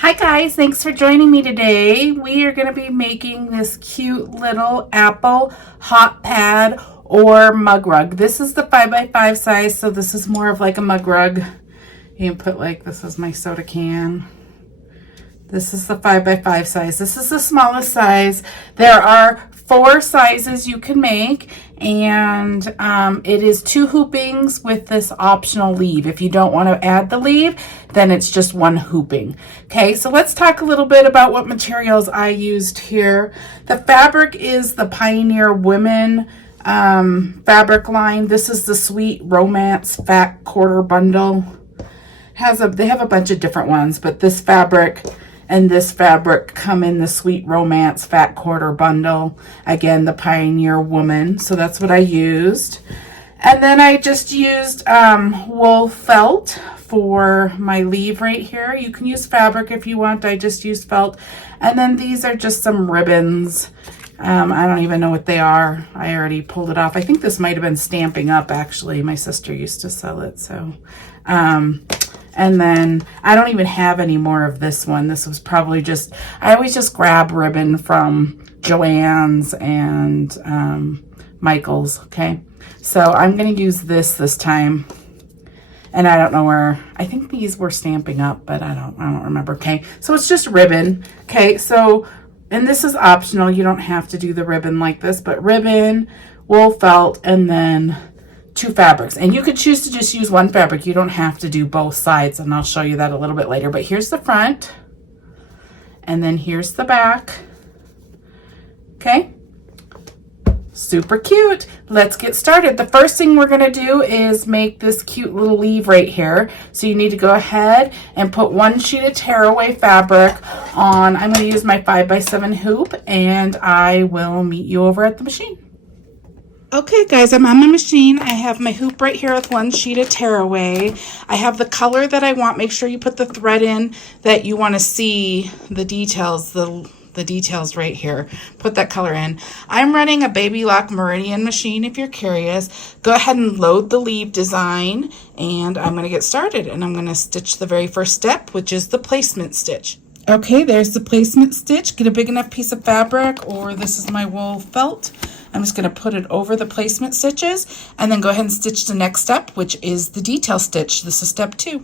Hi guys, thanks for joining me today. We are going to be making this cute little apple hot pad or mug rug. This is the 5x5 size, so this is more of like a mug rug. You can put like, this is my soda can. This is the 5x5 size. This is the smallest size. There are 4 sizes you can make, and it is 2 hoopings with this optional leaf. If you don't want to add the leaf, then it's just 1 hooping. Okay, so let's talk a little bit about what materials I used here. The fabric is the Pioneer Women fabric line. This is the Sweet Romance Fat Quarter Bundle. They have a bunch of different ones, but this fabric and this fabric come in the Sweet Romance Fat Quarter Bundle. Again, the Pioneer Woman. So that's what I used. And then I just used wool felt for my leaf right here. You can use fabric if you want. I just used felt. And then these are just some ribbons. I don't even know what they are. I already pulled it off. I think this might have been Stamping Up, actually. My sister used to sell it. So, and then I don't even have any more of this one. This was probably just, I always just grab ribbon from Joann's and Michael's, okay? So I'm going to use this time. And I don't know where, I think these were Stamping Up, but I don't remember, okay? So it's just ribbon, okay? So, and this is optional. You don't have to do the ribbon like this, but ribbon, wool felt, and then 2 fabrics. And you could choose to just use 1 fabric. You don't have to do both sides, and I'll show you that a little bit later. But here's the front, and then here's the back. Okay, super cute. Let's get started. The first thing we're gonna do is make this cute little leaf right here. So you need to go ahead and put 1 sheet of tearaway fabric on. I'm gonna use my 5x7 hoop, and I will meet you over at the machine. Okay guys, I'm on my machine. I have my hoop right here with 1 sheet of tearaway. I have the color that I want. Make sure you put the thread in that you want to see the details, the details right here. Put that color in. I'm running a Baby Lock Meridian machine if you're curious. Go ahead and load the leaf design, and I'm going to get started, and I'm going to stitch the very first step, which is the placement stitch. Okay, there's the placement stitch. Get a big enough piece of fabric, or this is my wool felt. I'm just going to put it over the placement stitches, and then go ahead and stitch the next step, which is the detail stitch. This is step 2.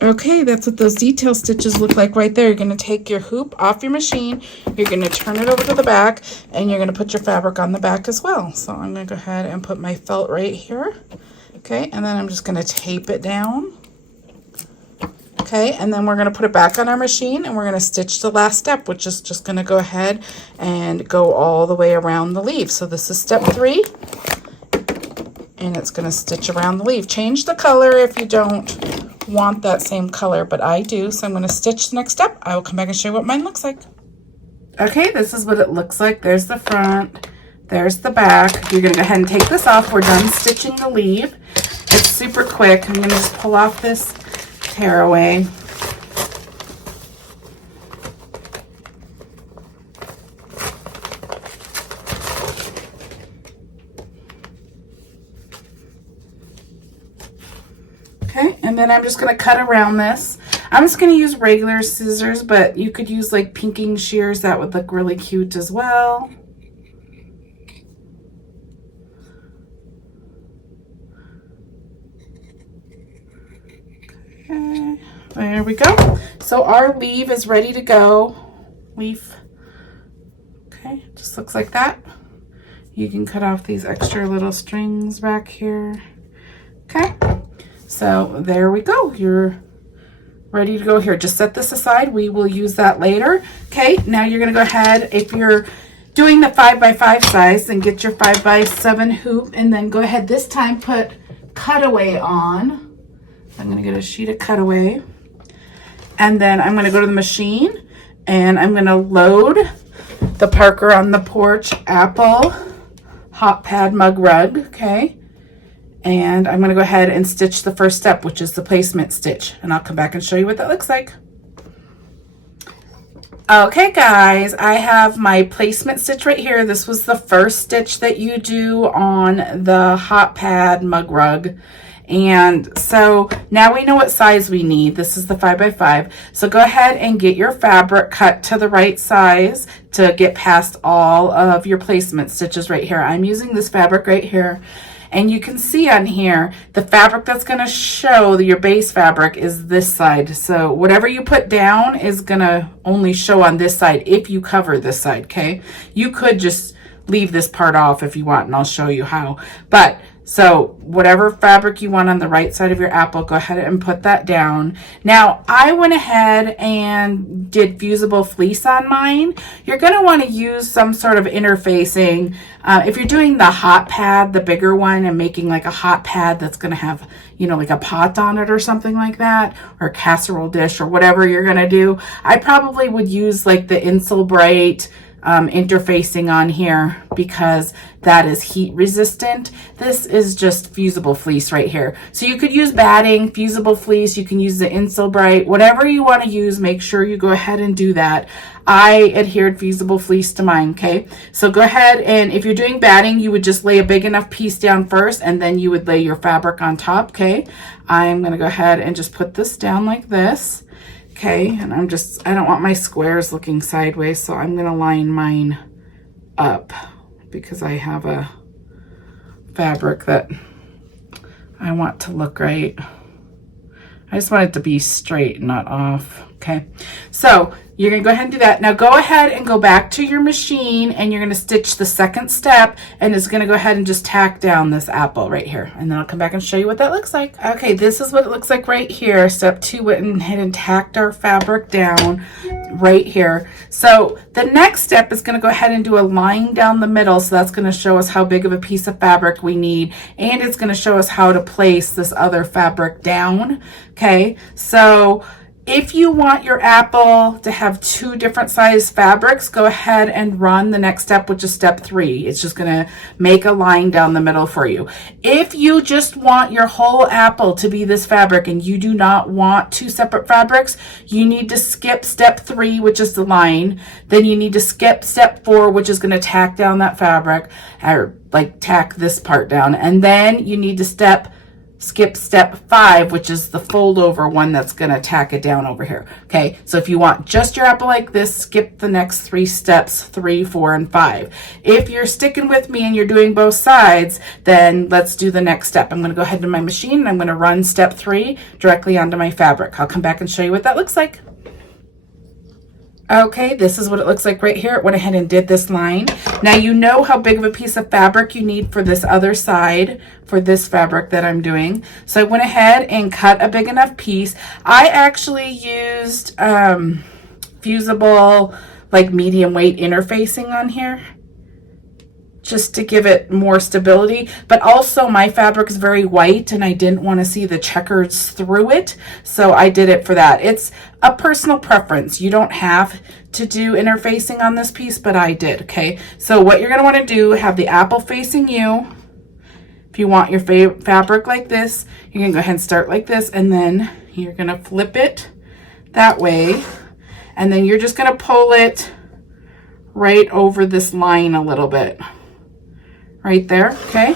Okay, that's what those detail stitches look like right there. You're going to take your hoop off your machine, you're going to turn it over to the back, and you're going to put your fabric on the back as well. So I'm going to go ahead and put my felt right here. Okay, and then I'm just going to tape it down. Okay, and then we're going to put it back on our machine, and we're going to stitch the last step, which is just going to go ahead and go all the way around the leaf. So this is step 3, and it's going to stitch around the leaf. Change the color if you don't want that same color, but I do. So I'm going to stitch the next step. I will come back and show you what mine looks like. Okay, this is what it looks like. There's the front, there's the back. You're going to go ahead and take this off. We're done stitching the leaf. It's super quick. I'm going to just pull off this tearaway. Okay, and then I'm just going to cut around this. I'm just going to use regular scissors, but you could use like pinking shears. That would look really cute as well. Okay, there we go. So our leaf is ready to go. Leaf. Okay, just looks like that. You can cut off these extra little strings back here. Okay, so there we go. You're ready to go here. Just set this aside. We will use that later. Okay, now you're going to go ahead, if you're doing the 5x5 size, then get your 5x7 hoop, and then go ahead this time put cutaway on. I'm going to get a sheet of cutaway, and then I'm going to go to the machine, and I'm going to load the Parker on the Porch Apple Hot Pad Mug Rug, okay? And I'm going to go ahead and stitch the first step, which is the placement stitch, and I'll come back and show you what that looks like. Okay guys, I have my placement stitch right here. This was the first stitch that you do on the Hot Pad Mug Rug. And so now we know what size we need. This is the 5x5. So go ahead and get your fabric cut to the right size to get past all of your placement stitches right here. I'm using this fabric right here. And you can see on here, the fabric that's going to show your base fabric is this side. So whatever you put down is going to only show on this side if you cover this side, okay? You could just leave this part off if you want, and I'll show you how. But so whatever fabric you want on the right side of your apple, go ahead and put that down. Now, I went ahead and did fusible fleece on mine. You're going to want to use some sort of interfacing. If you're doing the hot pad, the bigger one, and making like a hot pad that's going to have, you know, like a pot on it or something like that, or a casserole dish or whatever you're going to do, I probably would use like the Insulbrite interfacing on here because that is heat resistant. This is just fusible fleece right here. So you could use batting, fusible fleece, you can use the Insulbrite, whatever you want to use, make sure you go ahead and do that. I adhered fusible fleece to mine, okay? So go ahead, and if you're doing batting, you would just lay a big enough piece down first, and then you would lay your fabric on top, okay? I'm gonna go ahead and just put this down like this. Okay, and I don't want my squares looking sideways, so I'm gonna line mine up because I have a fabric that I want to look right. I just want it to be straight, not off. Okay, so you're gonna go ahead and do that. Now go ahead and go back to your machine, and you're gonna stitch the second step, and it's gonna go ahead and just tack down this apple right here. And then I'll come back and show you what that looks like. Okay, this is what it looks like right here. Step 2, went ahead and tacked our fabric down right here. So the next step is gonna go ahead and do a line down the middle. So that's gonna show us how big of a piece of fabric we need, and it's gonna show us how to place this other fabric down. Okay, so if you want your apple to have 2 different size fabrics, go ahead and run the next step, which is step 3. It's just going to make a line down the middle for you. If you just want your whole apple to be this fabric and you do not want 2 separate fabrics, you need to skip step 3, which is the line. Then you need to skip step 4, which is going to tack down that fabric, or like tack this part down. And then you need to skip step 5, which is the fold over one that's going to tack it down over here. Okay, so if you want just your apple like this, skip the next 3 steps, 3, 4, and 5. If you're sticking with me and you're doing both sides, then let's do the next step. I'm going to go ahead to my machine and I'm going to run step 3 directly onto my fabric. I'll come back and show you what that looks like. Okay, this is what it looks like right here. It went ahead and did this line. Now you know how big of a piece of fabric you need for this other side, for this fabric that I'm doing. So I went ahead and cut a big enough piece. I actually used fusible, like medium weight interfacing on here, just to give it more stability. But also my fabric is very white and I didn't want to see the checkers through it, so I did it for that. It's a personal preference. You don't have to do interfacing on this piece, but I did. Okay, so what you're going to want to do, have the apple facing you. If you want your fabric like this, you're going to go ahead and start like this, and then you're going to flip it that way, and then you're just going to pull it right over this line a little bit right there. Okay,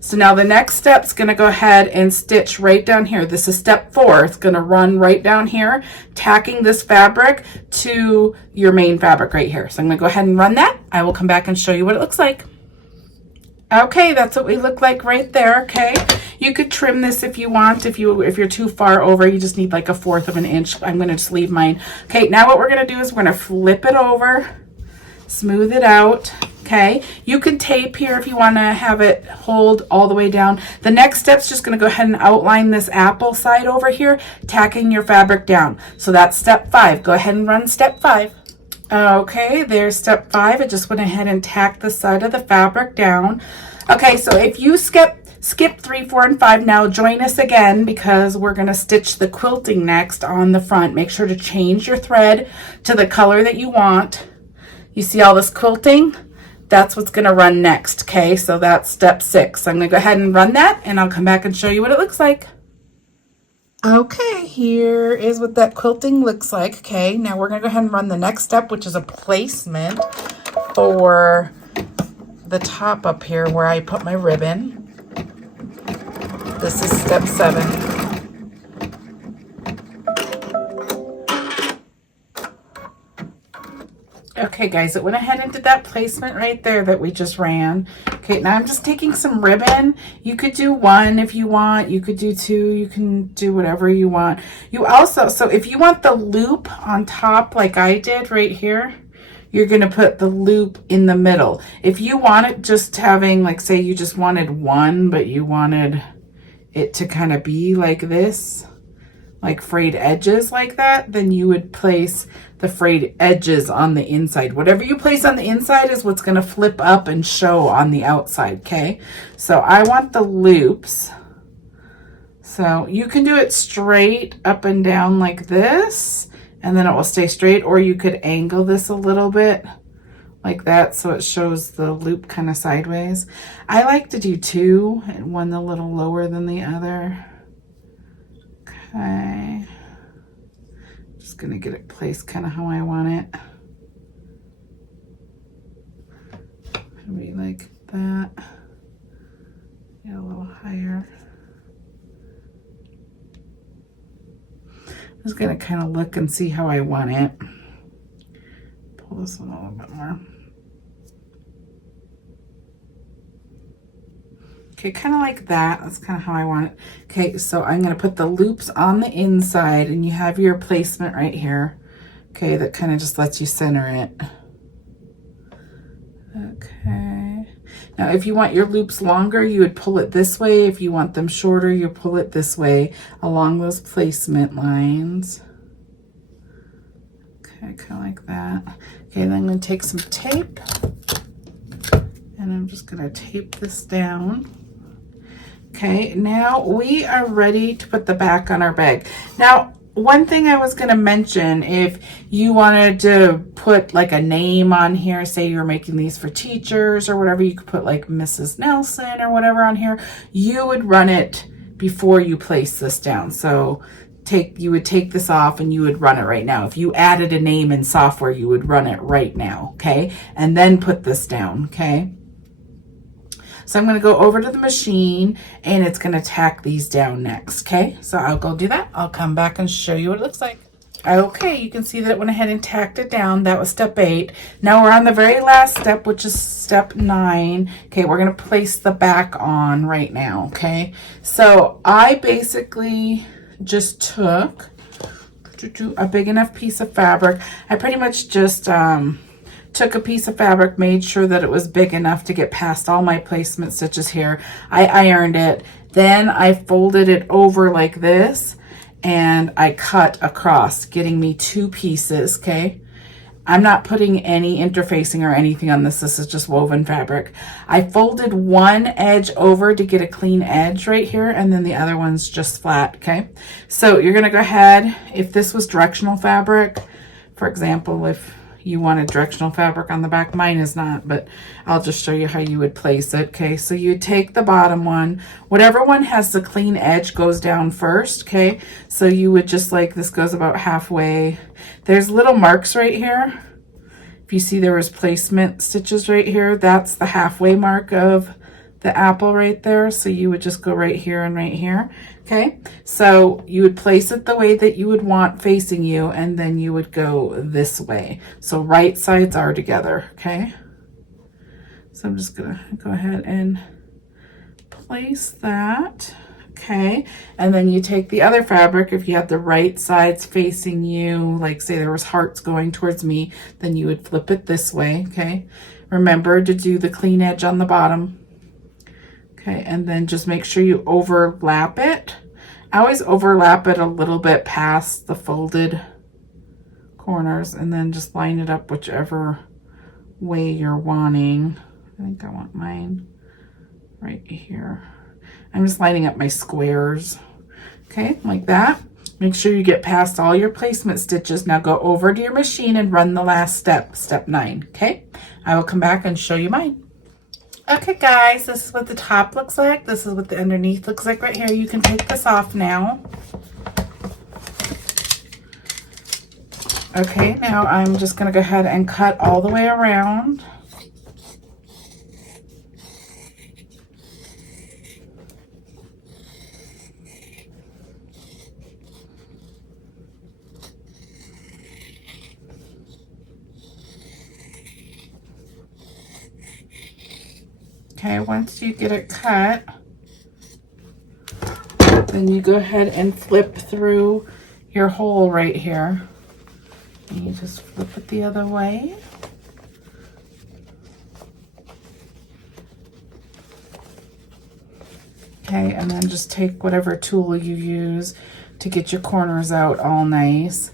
so now the next step is going to go ahead and stitch right down here. This is step 4. It's going to run right down here, tacking this fabric to your main fabric right here. So I'm going to go ahead and run that. I will come back and show you what it looks like. Okay, that's what we look like right there. Okay, you could trim this if you want. If you're too far over, you just need like 1/4 of an inch. I'm going to just leave mine. Okay, now what we're going to do is we're going to flip it over, smooth it out. Okay, you can tape here if you want to have it hold all the way down. The next step is just going to go ahead and outline this apple side over here, tacking your fabric down. So that's step 5. Go ahead and run step 5. Okay, there's step 5. It just went ahead and tacked the side of the fabric down. Okay, so if you skip 3, 4, and 5, now join us again because we're going to stitch the quilting next on the front. Make sure to change your thread to the color that you want. You see all this quilting? That's what's going to run next. Okay, so that's step 6. So I'm going to go ahead and run that, and I'll come back and show you what it looks like. Okay, here is what that quilting looks like. Okay, now we're going to go ahead and run the next step, which is a placement for the top up here where I put my ribbon. This is step 7. Okay, guys, it went ahead and did that placement right there that we just ran. Okay, now I'm just taking some ribbon. You could do 1 if you want. You could do 2. You can do whatever you want. You also, so if you want the loop on top like I did right here, you're going to put the loop in the middle. If you want it just having, like, say you just wanted 1, but you wanted it to kind of be like this, like frayed edges like that, then you would place the frayed edges on the inside. Whatever you place on the inside is what's going to flip up and show on the outside, okay? So I want the loops. So you can do it straight up and down like this, and then it will stay straight, or you could angle this a little bit like that so it shows the loop kind of sideways. I like to do 2 and one a little lower than the other. Okay, just gonna get it placed kind of how I want it. Maybe like that. Get a little higher. I'm just gonna kind of look and see how I want it. Pull this one a little bit more. Okay, kind of like that. That's kind of how I want it. Okay, so I'm going to put the loops on the inside, and you have your placement right here. Okay, that kind of just lets you center it. Okay. Now, if you want your loops longer, you would pull it this way. If you want them shorter, you pull it this way along those placement lines. Okay, kind of like that. Okay, then I'm going to take some tape, and I'm just going to tape this down. Okay, now we are ready to put the back on our bag. Now, one thing I was going to mention, if you wanted to put like a name on here, say you're making these for teachers or whatever, you could put like Mrs. Nelson or whatever on here. You would run it before you place this down. So you would take this off and you would run it right now. If you added a name in software, you would run it right now, okay? And then put this down, okay? So I'm going to go over to the machine, and it's going to tack these down next, okay? So I'll go do that. I'll come back and show you what it looks like. Okay, you can see that it went ahead and tacked it down. That was step 8. Now we're on the very last step, which is step 9. Okay, we're going to place the back on right now, okay? So I basically just took a big enough piece of fabric. I pretty much just took a piece of fabric, made sure that it was big enough to get past all my placement stitches here. I ironed it. Then I folded it over like this, and I cut across, getting me 2 pieces, okay? I'm not putting any interfacing or anything on this. This is just woven fabric. I folded one edge over to get a clean edge right here, and then the other one's just flat, okay? So you're gonna go ahead, if this was directional fabric, for example, if you wanted directional fabric on the back, mine is not, but I'll just show you how you would place it. Okay, so you take the bottom one, whatever one has the clean edge goes down first. Okay, so you would just, like, this goes about halfway. There's little marks right here. If you see there was placement stitches right here, that's the halfway mark of the apple right there. So you would just go right here and right here. Okay, so you would place it the way that you would want facing you, and then you would go this way. So right sides are together, okay? So I'm just gonna go ahead and place that, okay? And then you take the other fabric, if you have the right sides facing you, like say there was hearts going towards me, then you would flip it this way, okay? Remember to do the clean edge on the bottom. Okay, and then just make sure you overlap it. I always overlap it a little bit past the folded corners, and then just line it up whichever way you're wanting. I think I want mine right here. I'm just lining up my squares. Okay, like that. Make sure you get past all your placement stitches. Now go over to your machine and run the last step, step 9. Okay, I will come back and show you mine. Okay guys, this is what the top looks like. This is what the underneath looks like right here. You can take this off now. Okay, now I'm just gonna go ahead and cut all the way around. Okay, once you get it cut, then you go ahead and flip through your hole right here. And you just flip it the other way. Okay, and then just take whatever tool you use to get your corners out all nice.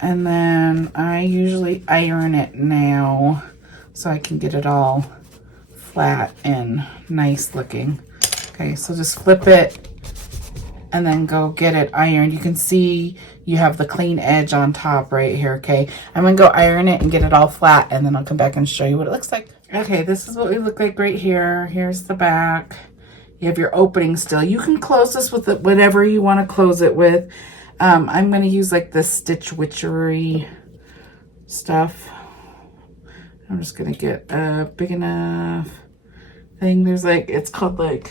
And then I usually iron it now so I can get it all flat and nice looking. Okay, so just flip it and then go get it ironed. You can see you have the clean edge on top right here. Okay, I'm gonna go iron it and get it all flat, and then I'll come back and show you what it looks like. Okay, this is what we look like right here. Here's the back. You have your opening still. You can close this with whatever you want to close it with. I'm going to use like this Stitch Witchery stuff. I'm just going to get a big enough thing. There's like, it's called like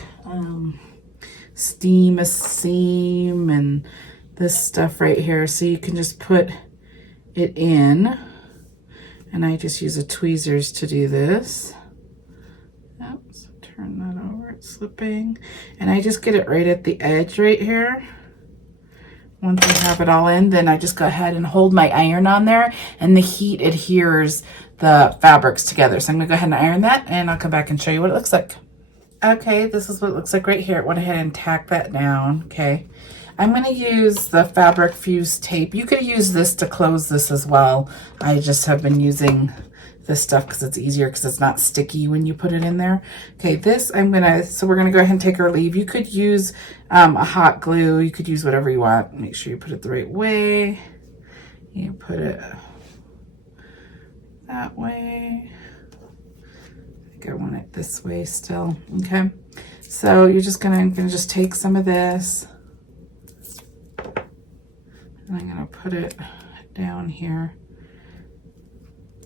Steam a Seam and this stuff right here. So you can just put it in. And I just use a tweezers to do this. Oops, turn that over, it's slipping. And I just get it right at the edge right here. Once I have it all in, then I just go ahead and hold my iron on there, and the heat adheres the fabrics together. So I'm gonna go ahead and iron that, and I'll come back and show you what it looks like. Okay, this is what it looks like right here. I went ahead and tack that down, okay. I'm gonna use the fabric fuse tape. You could use this to close this as well. I just have been using this stuff because it's easier because it's not sticky when you put it in there. Okay, this so we're gonna go ahead and take our leave. You could use a hot glue. You could use whatever you want. Make sure you put it the right way. You put it that way. I think I want it this way still. Okay, so you're just gonna, I'm gonna just take some of this, and I'm gonna put it down here,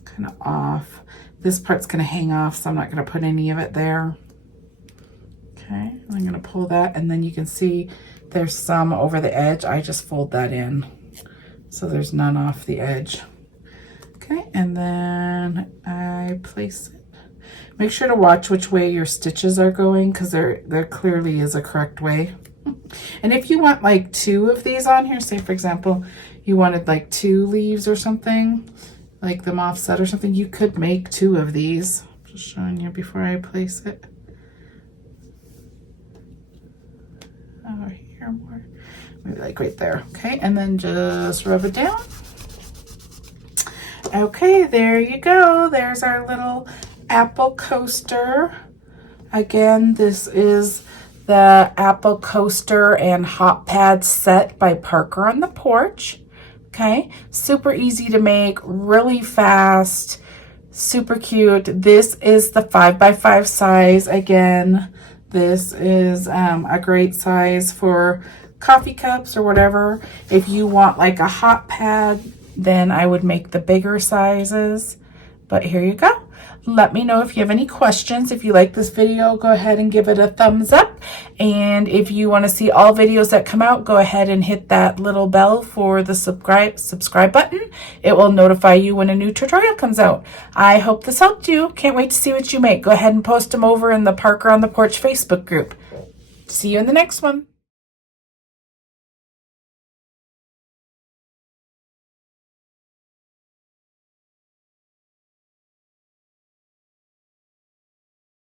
kind of off. This part's gonna hang off, so I'm not gonna put any of it there. Okay, I'm gonna pull that, and then you can see there's some over the edge. I just fold that in, so there's none off the edge. Okay, and then I place it. Make sure to watch which way your stitches are going, because there clearly is a correct way. And if you want like 2 of these on here, say for example, you wanted like 2 leaves or something, like them offset or something, you could make 2 of these. Just showing you before I place it. Over here more, maybe like right there. Okay, and then just rub it down. Okay, there you go. There's our little apple coaster. Again, this is the apple coaster and hot pad set by Parker on the Porch. Okay, super easy to make, really fast, super cute. This is the 5x5 size. Again, this is a great size for coffee cups or whatever. If you want like a hot pad, then I would make the bigger sizes. But here you go. Let me know if you have any questions. If you like this video, go ahead and give it a thumbs up. And if you want to see all videos that come out, go ahead and hit that little bell for the subscribe button. It will notify you when a new tutorial comes out. I hope this helped you. Can't wait to see what you make. Go ahead and post them over in the Parker on the Porch Facebook group. See you in the next one.